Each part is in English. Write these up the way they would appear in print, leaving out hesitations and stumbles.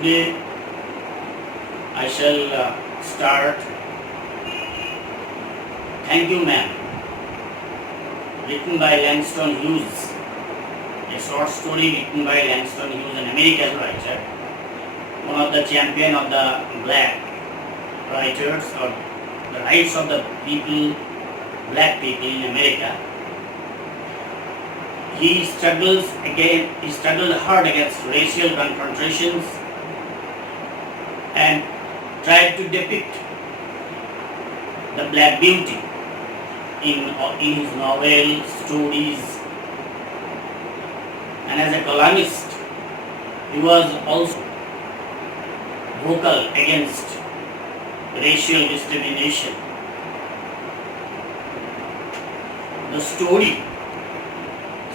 Today I shall start Thank You Ma'am, written by Langston Hughes, a short story written by Langston Hughes, an American writer, one of the champion of the black writers or the rights of the people, black people in America. He struggled hard against racial confrontations and tried to depict the black beauty in his novels, stories, and as a columnist, he was also vocal against racial discrimination. The story,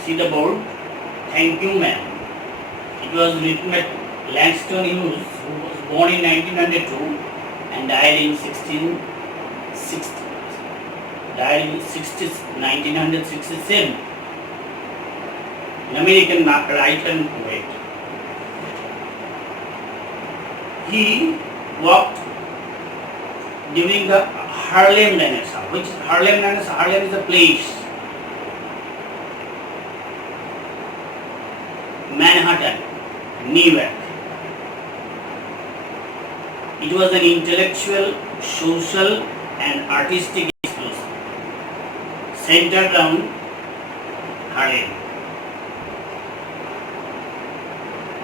see the board, Thank You Ma'am. It was written by Langston Hughes, who was born in 1902 and died in 1967. An American writer and poet. He worked during the Harlem Renaissance. Which is Harlem Renaissance? Harlem is a place. Manhattan, New York. It was an intellectual, social, and artistic explosion centered around Harlem.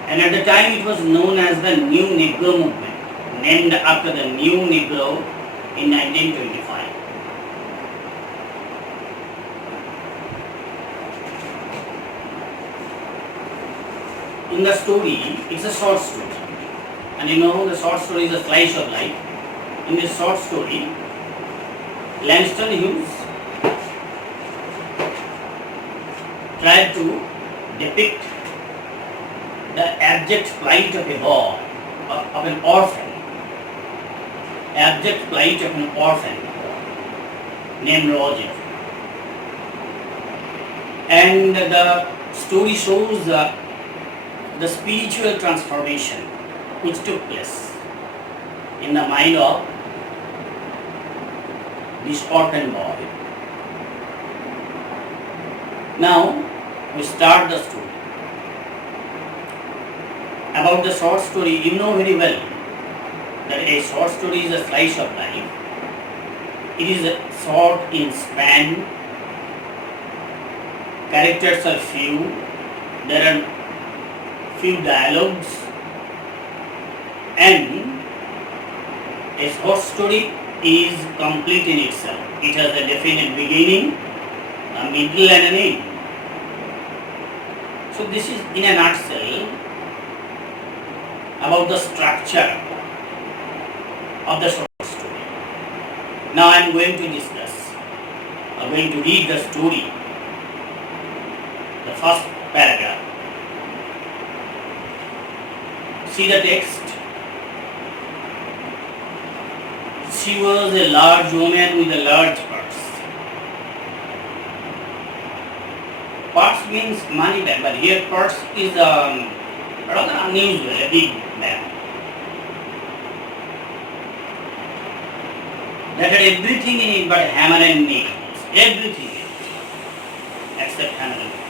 And at the time it was known as the New Negro Movement, named after the New Negro in 1925. In the story, it's a short story. And you know the short story is a slice of life. In this short story, Langston Hughes tried to depict the abject plight of a boy, of an orphan, abject plight of an orphan named Roger. And the story shows the spiritual transformation which took place in the mind of this orphan boy. Now we start the story. About the short story, you know very well that a short story is a slice of life. It is short in span, characters are few, there are few dialogues, and a short story is complete in itself. It has a definite beginning, a middle, and an end. So this is in a nutshell about the structure of the short story. Now I am going to discuss, I am going to read the story, the first paragraph. See the text. She was a large woman with a large purse. Purse means money bag, but here purse is rather unusual, a big bag. That had everything in it but hammer and nails. Everything in it, except hammer and nails.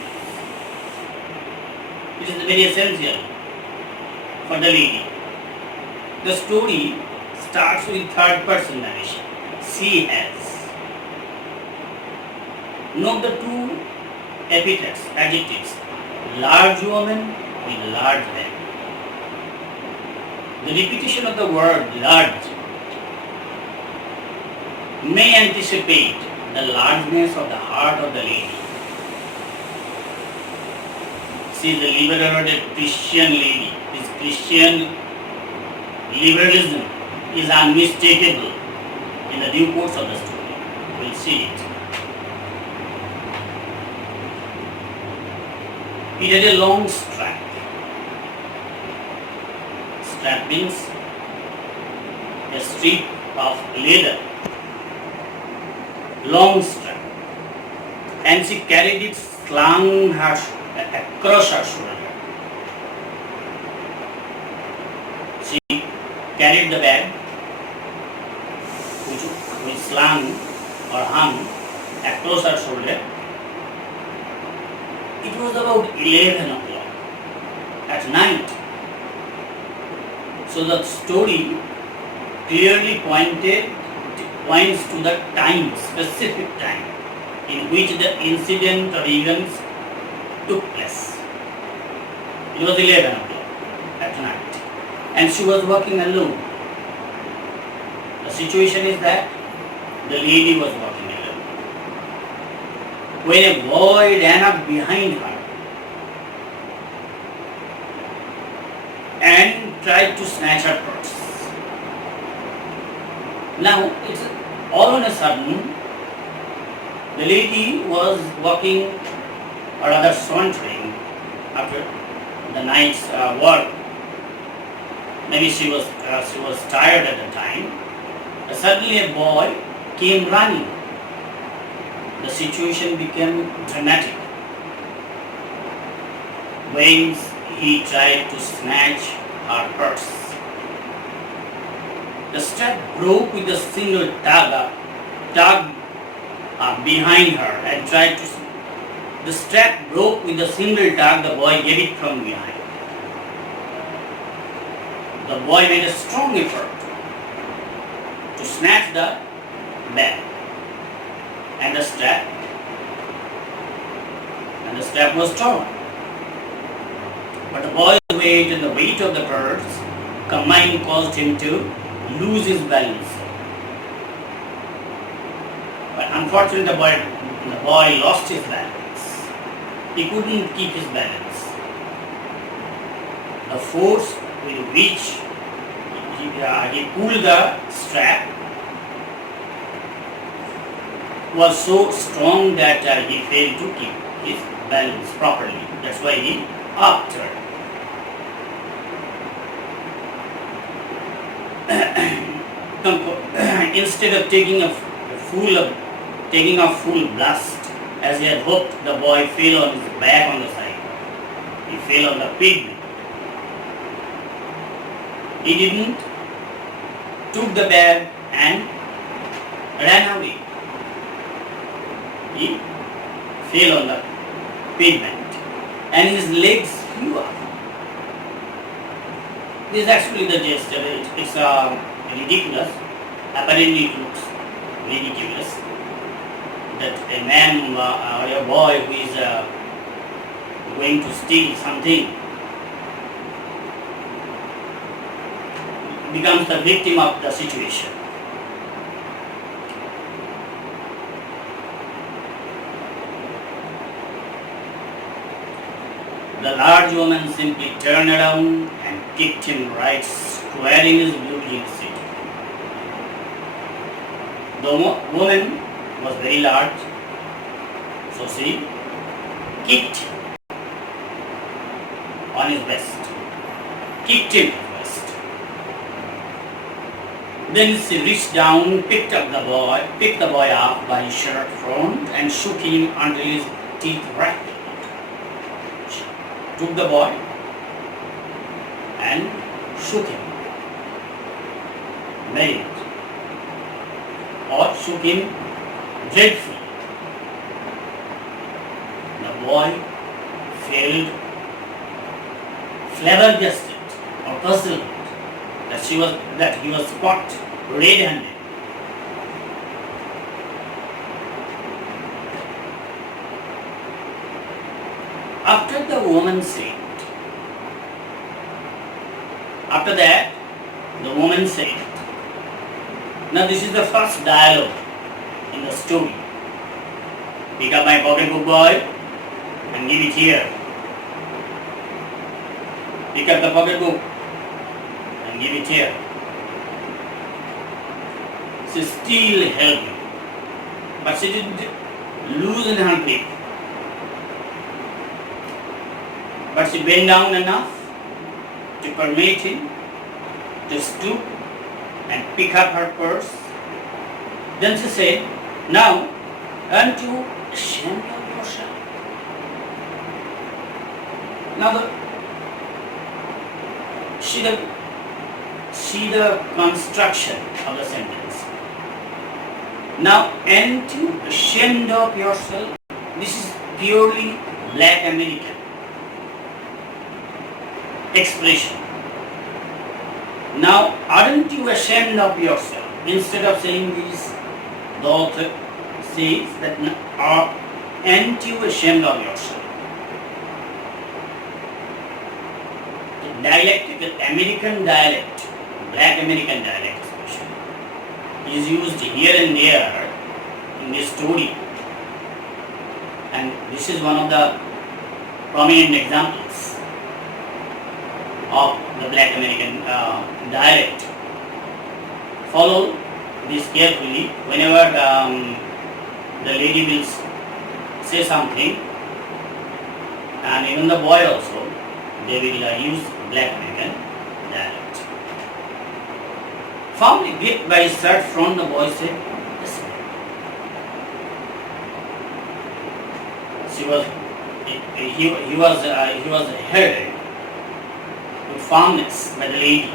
It is very essential for the lady. The story starts with third person narration. She has. Note the two epithets, adjectives. Large woman with large bag. The repetition of the word large may anticipate the largeness of the heart of the lady. She is a liberated Christian lady. This Christian liberalism is unmistakable in the due course of the story. We will see it. It had a long strap. Strap means a strip of leather. Long strap. And she carried it slung across her shoulder. carried the bag, which we slung or hung across her shoulder. It was about 11 o'clock at night. So the story clearly points to the time, specific time in which the incident or events took place. It was 11 o'clock at night and she was walking alone. The situation is that the lady was walking alone when a boy ran up behind her and tried to snatch her purse. Now, it's all on a sudden, the lady was walking or rather sauntering after the night's work. Maybe she was tired at the time. Suddenly a boy came running. The situation became dramatic when he tried to snatch her purse. The strap broke with a single tug behind her and tried to. The strap broke with a single tug. The boy gave it from behind. The boy made a strong effort to snatch the bag and the strap was torn. But the boy's weight and the weight of the purse combined caused him to lose his balance. But unfortunately the boy lost his balance. He couldn't keep his balance. The force with which he pulled the strap was so strong that he failed to keep his balance properly. That's why he upturned. Instead of taking a full blast, as he had hoped, the boy fell on his back on the side. He fell on the pavement. He didn't took the bag and ran away. He fell on the pavement and his legs flew up. This is actually the gesture. It's ridiculous. Apparently it looks ridiculous that a man or a boy who is going to steal something becomes the victim of the situation. The large woman simply turned around and kicked him right square in his blue jeans seat. The woman was very large, so she kicked him on his vest. Kicked him on his vest. Then she reached down, picked the boy up by his shirt front and shook him until his teeth rattled. She took the boy and shook him very much, or shook him dreadfully. The boy felt flabbergasted or puzzled that he was caught red-handed. After that, the woman said, now this is the first dialogue in the story. Pick up my pocketbook, boy, and give it here. Pick up the pocketbook and give it here. She still held him, but she didn't loosen her grip. But she bent down enough to permit him to stoop and pick up her purse. Then she said, now, aren't you ashamed of yourself? Now, see the construction of the sentence. Now, aren't you ashamed of yourself? This is purely black American expression. Now, aren't you ashamed of yourself? Instead of saying this, the author says that aren't you ashamed of yourself? The dialectical American dialect, black American dialect expression, is used here and there in this story. And this is one of the prominent examples of the black American dialect. Follow this carefully. Whenever the lady will say something, and even the boy also, they will use black American dialect. Found a gift by his shirt front, the boy said, yes, he was held with fondness by the lady.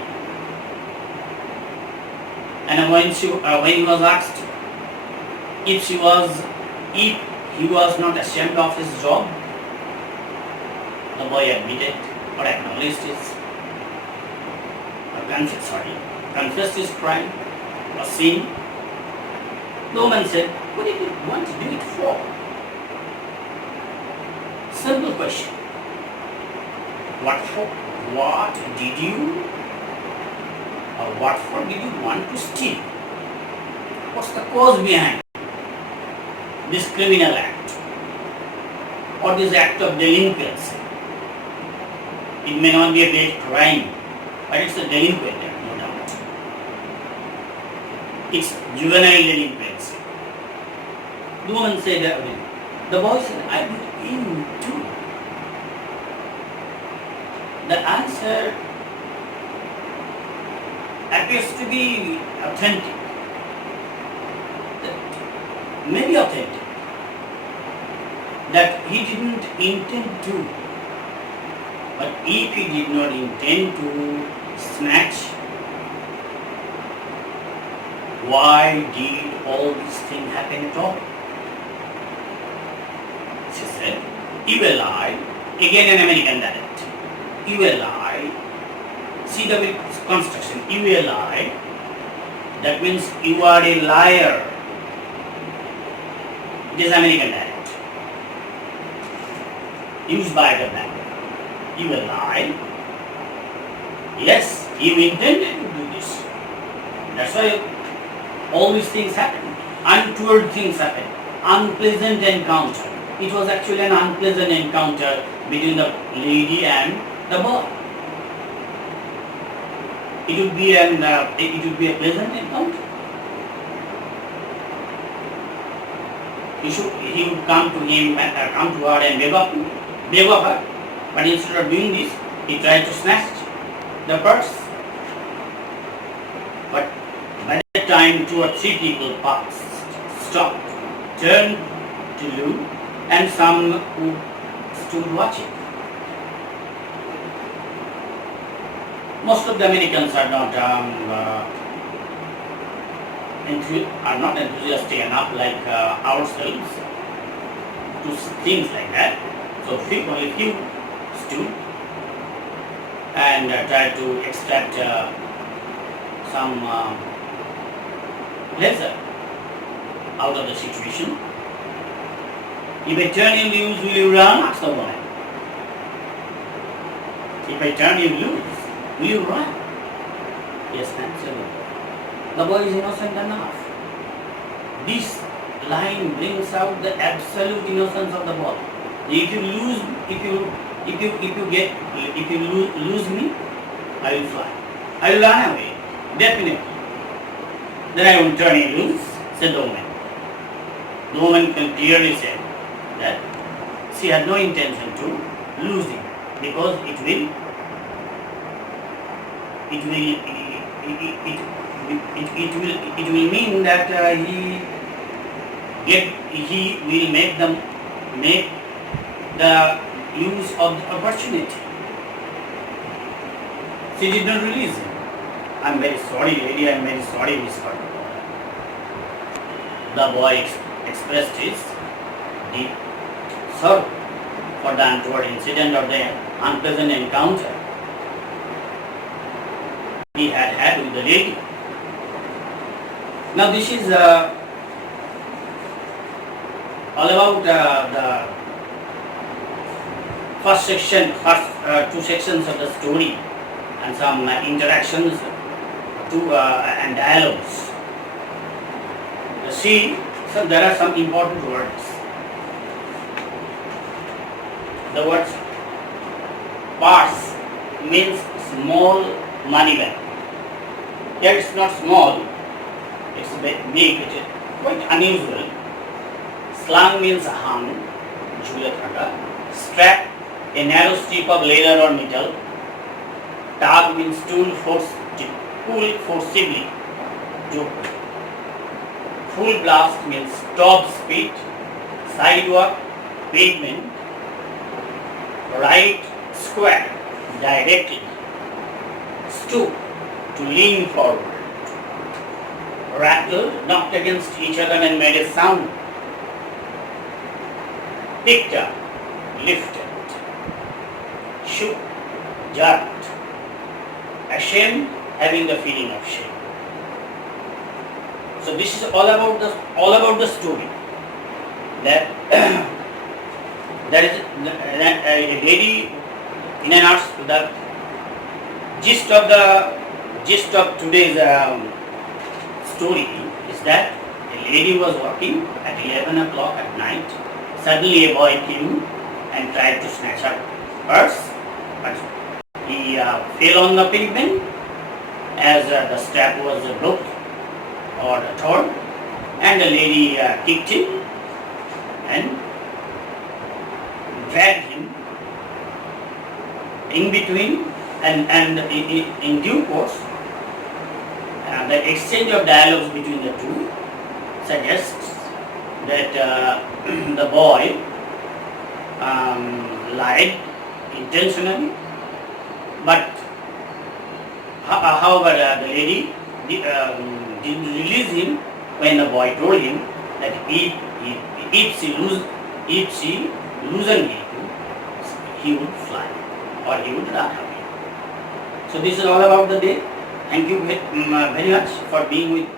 And when he was asked if he was not ashamed of his job, the boy admitted or acknowledged confessed his crime or sin. The woman said, what did you want to do it for? Simple question. What for? What did you, or what for did you want to steal? What's the cause behind this criminal act or this act of delinquency? It may not be a great crime, but it's a delinquency, no doubt. It's juvenile delinquency. The woman said, the boy said, I did in too. The answer appears to be authentic. Maybe authentic. That he didn't intend to. But if he did not intend to snatch, why did all these things happen at all? She said, you will lie. Again an American dialect. You will lie. See the construction. You will lie. That means you are a liar. It is American dialect. Used by the black. You will lie. Yes, you intended to do this. That's why all these things happen. Untoward things happen. Unpleasant encounter. It was actually an unpleasant encounter between the lady and the boy. It would be a pleasant encounter. He would come to her and beg of her. But instead of doing this, he tried to snatch the purse. But by that time, 2 or 3 people stopped, turned to look, and some who stood watching. Most of the Americans are not enthusiastic enough like ourselves to things like that. So only few stood and tried to extract some pleasure out of the situation. If I turn you loose, will you run? Asked the woman. If I turn you loose, will you run? Yes, absolutely. The boy is innocent enough. This line brings out the absolute innocence of the boy. If you lose me, I will fly. I will run away. Definitely. Then I will turn you loose, said the woman. The woman clearly said that she had no intention to lose him because it will mean that he will make the use of the opportunity. She did not release him. I'm very sorry, lady, I'm very sorry, Miss Carter. The boy expressed his deep sorrow for the untoward incident or the unpleasant encounter he had with the lady. Now this is all about the first two sections of the story and some interactions and dialogues. See, so there are some important words. The word purse means small money bag. Here it's not small, it's big, it is quite unusual. Slang means hung, jhule thaka. Strap, a narrow strip of leather or metal. Tug means pull forcibly. Full blast means top speed. Sidewalk, pavement. Right square, directly. Stoop, to lean forward. Rattle, knocked against each other and made a sound. Picked up, lifted. Shook, jerked. Ashamed, having the feeling of shame. So this is all about the story. That there is a lady in an arts. The gist of today's story is that a lady was walking at 11 o'clock at night. Suddenly a boy came and tried to snatch her purse, but he fell on the pavement as the strap was broken or torn, and the lady kicked him and dragged him in between, and in due course the exchange of dialogues between the two suggests that the boy lied intentionally, but however the lady didn't release him when the boy told him that if she loosened him, he would fly or he would run away. So this is all about the day. Thank you very much for being with